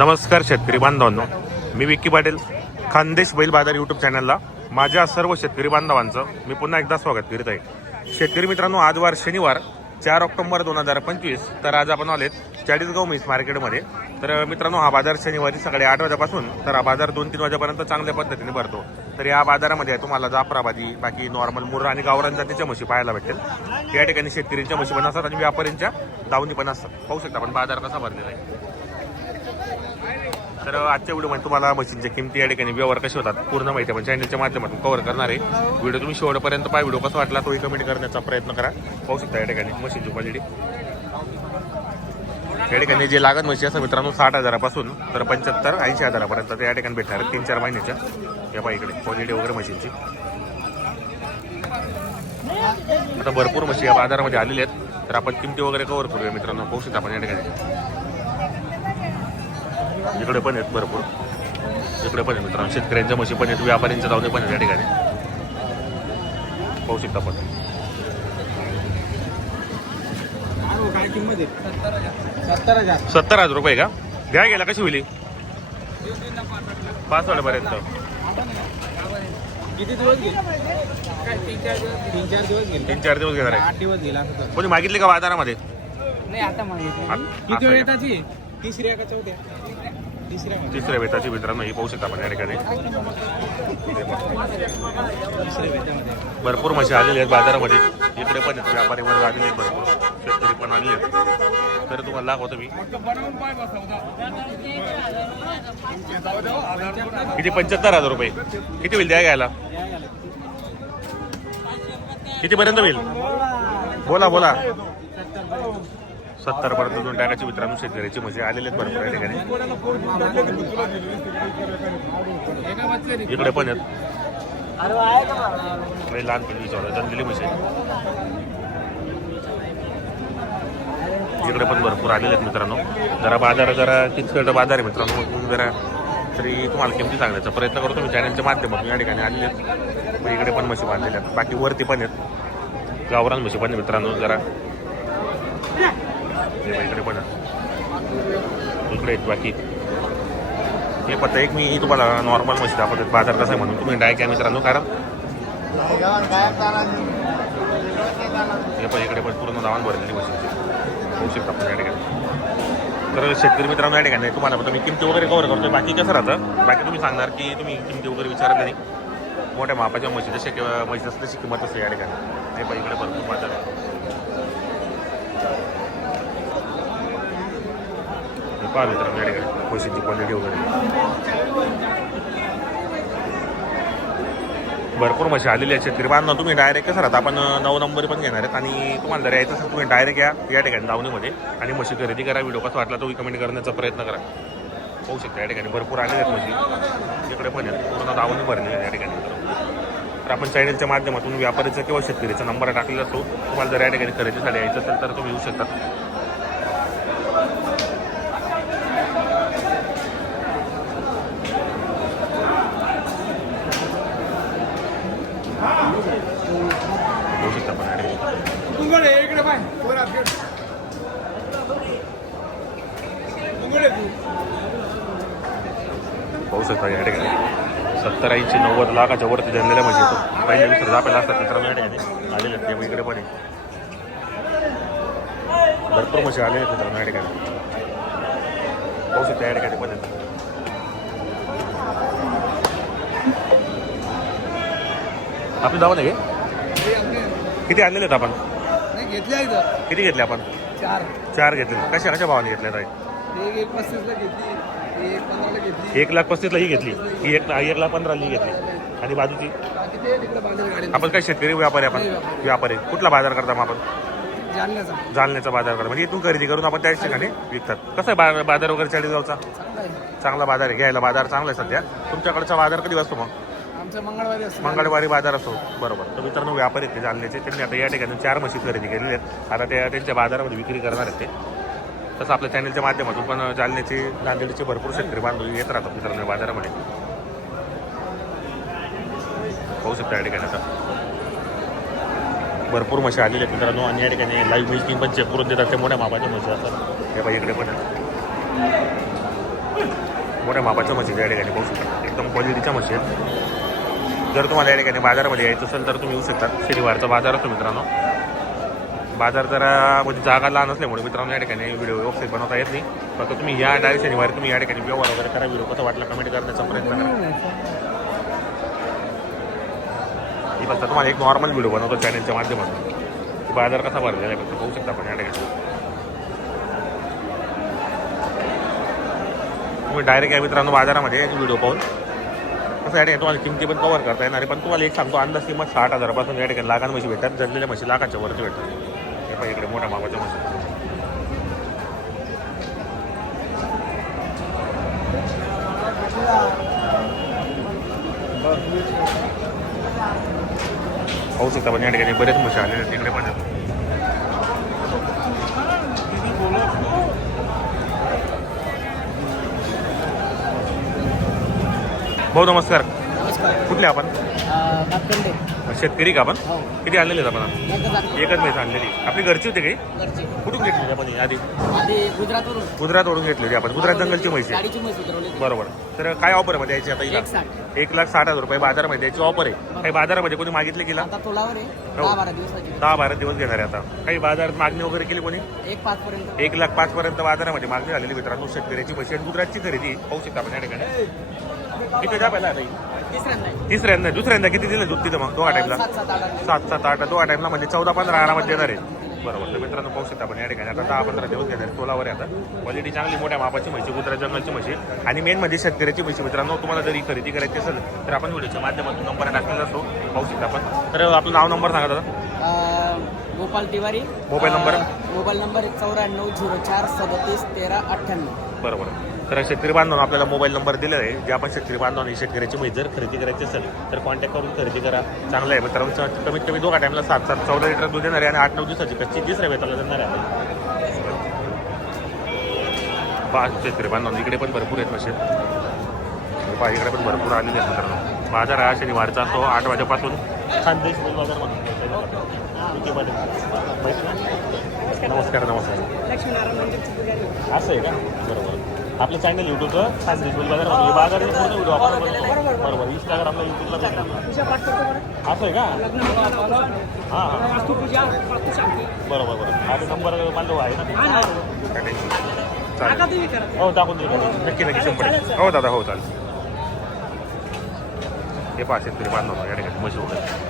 नमस्कार शेतकरी बांधवांनो. मी विक्की पाटील खानदेश बैल बाजार यूट्यूब चॅनलला माझ्या सर्व शेतकरी बांधवांचं मी पुन्हा एकदा स्वागत करीत आहे. शेतकरी मित्रांनो आजवार शनिवार चार ऑक्टोबर दोन हजार पंचवीस. तर आज आपण आलेत चाळीसगाव मिस मार्केटमध्ये. तर मित्रांनो हा बाजार शनिवारी सकाळी आठ वाजेपासून तर हा बाजार दोन तीन वाजेपर्यंत चांगल्या पद्धतीने भरतो. तर या बाजारामध्ये तुम्हाला जाफराबादी बाकी नॉर्मल मुर्रा आणि गावरान जातीच्या म्हशी पाहायला भेटेल या ठिकाणी शेतकऱ्यांच्या म्हशी पण असतात आणि व्यापाऱ्यांच्या दावणी पण असतात. पाहू शकता आपण बाजार कसा भरलेला आहे. तर आजच्या व्हिडिओमध्ये तुम्हाला मशीनच्या किमती या ठिकाणी व्यवहार कसे होतात पूर्ण माहिती आपण चॅनलच्या माध्यमातून कव्हर करणार आहे. व्हिडिओ तुम्ही शेवटपर्यंत पाय व्हिडिओ कसा वाटला तोही कमेंट करण्याचा प्रयत्न करा. पाहू शकता या ठिकाणी मशीनची क्वालिटी या ठिकाणी जे लागत म्हशी असं मित्रांनो साठ हजारापासून तर पंच्याहत्तर ऐंशी हजारापर्यंत ते या ठिकाणी भेटणार तीन चार महिन्याच्या. या बाईकडे क्वालिटी वगैरे मशीनची आता भरपूर म्हशी या बाजारामध्ये आलेल्या आहेत. तर आपण किमती वगैरे कव्हर करूया मित्रांनो पाहू शकता आपण या ठिकाणी. इकडे पण आहेत भरपूर. इकडे पण आहे मित्रांनो. शेतकऱ्यांच्या म्हशी पण आहेत व्यापाऱ्यांच्या जाऊन पण आहेत या ठिकाणी. पाहू शकता आहे सत्तर हजार सत्तर हजार रुपये का? घ्या गेला कशी होईल पाच काय तीन चार दिवस तीन चार दिवस घेईल. तीन चार दिवस घेणार आहे. कोणी मागितली का बाजारामध्ये? नाही आता मागितलं. किती वेळ. येताची तिसऱ्या का चौथ्या? तिसऱ्या का वेताची मित्रांनो ही पाहू शकता आपण या ठिकाणी. भरपूर मशी आलेली आहेत बाजारामध्ये. इकडे पण आहेत व्यापारी वर्ग आलेले आहेत भरपूर. शेतकरी पण आलेले आहेत. तर तुम्हाला दाखवतो मी. किती? पंच्याहत्तर हजार रुपये. किती होईल द्या घ्यायला? कितीपर्यंत होईल? बोला बोला. सत्तर पर्यंत दोन टाकाची मित्रांनो शेतकऱ्याची म्हशी आलेले आहेत भरपूर या ठिकाणी. इकडे पण आहेत. लहानपणी लहान पिढी विचारलं म्हशी इकडे पण भरपूर आलेले आहेत मित्रांनो. जरा बाजार जरा किचकट बाजार आहे मित्रांनो. जरा तरी तुम्हाला किमती सांगण्याचा प्रयत्न करतो. मी चॅनलच्या माध्यमातून या ठिकाणी आलेले आहेत. मग इकडे पण म्हशी बांधलेल्या आहेत. बाकी वरती पण आहेत. गावरान म्हशी पण मित्रांनो जरा. हे बघा, इकडे आहेत बाकी. हे पत्ता एक मी तुम्हाला नॉर्मल म्हशी दाखवतो. बाजार कसं आहे म्हणून. तुम्ही डायरेक्ट आहे मित्रांनो कारण हे पण इकडे पण पूर्ण दावण भरलेली म्हशीची होऊ शकता आपण या ठिकाणी. तर शेतकरी मित्रांनो या ठिकाणी तुम्हाला फक्त मी किमती वगैरे कव्हर करतोय. बाकी कसं राहतं? बाकी तुम्ही सांगणार की तुम्ही किमती वगैरे विचारत नाही. मोठ्या मापाच्या म्हशी जसे किंवा म्हशी असं तशी किंमत असते या ठिकाणी. हे पण इकडे भरपूर बाजार आहे. पहा मित्रांनो या ठिकाणी म्हशीची क्वालिटी वगैरे भरपूर म्हशी आलेली आहेत शेतकरी. बांधणं तुम्ही डायरेक्ट कसं राहता? आपण नऊ नंबर पण घेणार आहेत आणि तुम्हाला जर यायचं असेल तुम्ही डायरेक्ट या या ठिकाणी दावणीमध्ये आणि म्हशी खरेदी करा. व्हिडिओ कसा वाटला तोही कमेंट करण्याचा प्रयत्न करा. होऊ शकता या ठिकाणी. भरपूर आलेले आहेत म्हशी इकडे पण आहेत. पूर्ण दावणी भरलेली आहे या ठिकाणी. तर आपण चॅनलच्या माध्यमातून व्यापारीचा किंवा शेतकरीचा नंबर टाकलेला असतो. तुम्हाला जर या ठिकाणी खरेदीसाठी यायचं असेल तर तुम्ही येऊ शकता येऊ शकता पण या ठिकाणी मुंगळे इकडे पाय वर हात घे. मुंगळे तू. शकता या ठिकाणी सत्तर ऐंशी नव्वद लाखाच्या वरती जनलेल्या म्हणजे तो पहिले विसर आपल्याला असतात मित्रांनो या ठिकाणी आलेले आहेत त्यामुळे इकडे पण आहे. भरपूर म्हशी आलेले आहेत मित्रांनो या ठिकाणी पाहू शकता या ठिकाणी पण आहेत. आपली धावा नाही हे आपले किती आणलेले आहेत आपण? घेतले आहे. किती घेतले आपण? चार. चार घेतले. कशा कशा भावाने एक पस्तीसला घेतली. एक लाख पस्तीसला ही घेतली. ही एक एक लाख पंधराला ही घेतली. आणि बाजूची? आपण काय शेतकरी व्यापारी आपण? व्यापारी. कुठला बाजार करता मग आपण? जालन्याचा. बाजार करता. म्हणजे इथून खरेदी करून आपण त्याच ठिकाणी विकतात. कसं आहे बाजार वगैरे चाळीसगावचा चांगला बाजार आहे. घ्यायला बाजार चांगला आहे सध्या. तुमच्याकडचा बाजार कधी असतो मग? मंगळवारी बाजार असतो. बरोबर. तर मित्रांनो व्यापारी आहेत ते जालन्याचे. त्यांनी आता या ठिकाणी चार म्हशी खरेदी केलेल्या आहेत. आता त्या त्यांच्या बाजारामध्ये विक्री करणार आहेत ते. तसं आपल्या चॅनलच्या माध्यमातून पण जालन्याचे नांदेडचे भरपूर शेतकरी बांधव येत राहतात मित्रांनो बाजारामध्ये. पाहू शकता या ठिकाणी आता. भरपूर मशा आलेल्या आहेत मित्रांनो आणि या ठिकाणी लाईव्ह मिल्किंग पण चेक करून देतात. ते मोठ्या मापाच्या म्हशी असतात हे बाई इकडे पण मोठ्या मापाच्या म्हशी या ठिकाणी पाहू शकता. एकदम क्वालिटीच्या म्हशी आहेत. जर तुम्हाला या ठिकाणी बाजारामध्ये यायचं असेल तर तुम्ही येऊ शकता. शनिवारचा बाजार असतो मित्रांनो. बाजार जरा म्हणजे जागा लहान असल्यामुळे मित्रांनो या ठिकाणी व्हिडिओ व्यवस्थित बनवता येत नाही. फक्त तुम्ही या डायरेक्ट शनिवारी तुम्ही या ठिकाणी व्यवहार वगैरे करा. व्हिडिओ कसा वाटला कमेंट करण्याचा प्रयत्न करा. ही फक्त तुम्हाला एक नॉर्मल व्हिडिओ बनवतो चॅनलच्या माध्यमातून. बाजार कसा भरलेला आहे फक्त पाहू शकता आपण या ठिकाणी. तुम्ही डायरेक्ट या मित्रांनो बाजारामध्ये व्हिडिओ पाहून. कसं या ठिकाणी तुम्हाला किमती पण कव्हर करता येणार आहे पण तुम्हाला एक सांगतो अंदाज किंमत साठ हजारापासून या ठिकाणी लाखांमध्ये म्हशी भेटतात जडलेल्या म्हशी लाखाच्या वरती भेटतात. पण इकडे मोठ्या मापाच्या म्हशी पाहू शकता पण या ठिकाणी बरेच म्हशी आलेले तिकडे पण. भाऊ नमस्कार. कुठले आपण? नागकंडे शेतकरी का आपण? हो. किती आणलेले आहेत आपण एकच म्हैस आणलेली. आपली घरची होती काही? घरची. कुठून घेतली आपण ही? आधी? आधी गुजरातवरून. गुजरात ओढून घेतली होती आपण. गुजरात जंगलची म्हैस आहे. गाडीची म्हैस उतरवली होती. बरोबर. तर काय ऑफरमध्ये यायची आता हिला? एक साठ. एक लाख साठ हजार रुपये बाजारामध्ये याची ऑफर आहे. काही बाजारामध्ये कोणी मागितले केला आता तोलावर आहे. हो. दहा बारा दिवसाची. दहा बारा दिवस घेणार आहे आता. काही बाजारात मागणी वगैरे केली कोणी? एक पाच पर्यंत. एक लाख पाच पर्यंत बाजारामध्ये मागणी झालेली मित्रांनो शेतकऱ्याची आणि गुजरातची खरेदी पाहू शकता आपण या ठिकाणी. किती पहिला आता? तिसऱ्यांदा दुसऱ्यांदा किती दिलं दूध तिथं मग? दोघा टाईमला सात सात आठ दोघा टाईमला म्हणजे चौदा पंधरा आरामात देणार आहे. बरोबर. तर मित्रांनो पाहू शकता आपण या ठिकाणी. आता दहा पंधरा दिवस घेणार आहे. तोलावर आहे आता. क्वालिटी चांगली मोठ्या मापाची म्हशी गुजरात जंगलची म्हशी. आणि मेन म्हणजे शेतकऱ्याची म्हशी. मित्रांनो तुम्हाला जरी खरेदी करायची असेल तर आपण व्हिडिओच्या माध्यमातून नंबर टाकलेला असतो. पाहू शकता आपण. तर आपलं नाव नंबर सांगा दादा. Gopal Tiwari. Mobile number? Mobile number चौऱ्याण्णव झिरो चार सदतीस तेरा अठ्ठ्याण्णव. बरोबर. तर शेतकरी बांधवांना आपल्याला मोबाईल नंबर दिलेला आहे. जे आपण शेतकरी बांधवांनी शेतकऱ्याची म्हैस जर खरेदी करायची असेल तर कॉन्टॅक्ट करून खरेदी करा. चांगलं आहे. मित्रांनो कमीत कमी दोघा टाईमला सात सात चौदा लिटर दूध देणार आहे आणि आठ नऊ दिवसाची कच्ची तिसऱ्या वेताला देणार आहे पहा शेतकरी बांधवांना इकडे पण भरपूर आहेत म्हशी पहा इकडे पण भरपूर आलेले आहेत मित्रांनो. बाजार हा शनिवारचा असतो आठ वाजेपासून खानदेश बाजार म्हणून. माहिती? नमस्कार नमस्कार. असं आहे का? बरोबर. आपलं चॅनल युट्यूबचं मिल बाजार बाजार व्हिडिओ आपण बनवतो. बरोबर इंस्टाग्रामला युट्यूबला असं आहे का? हां. हां बरोबर बरोबर. माझा नंबर बांधव आहे ना. चालेल. हो टाकून देऊ नक्की नक्की शंभर. हो दादा हो चालेल. हे पहा शेतकरी बांधव या ठिकाणी म्हशी वगैरे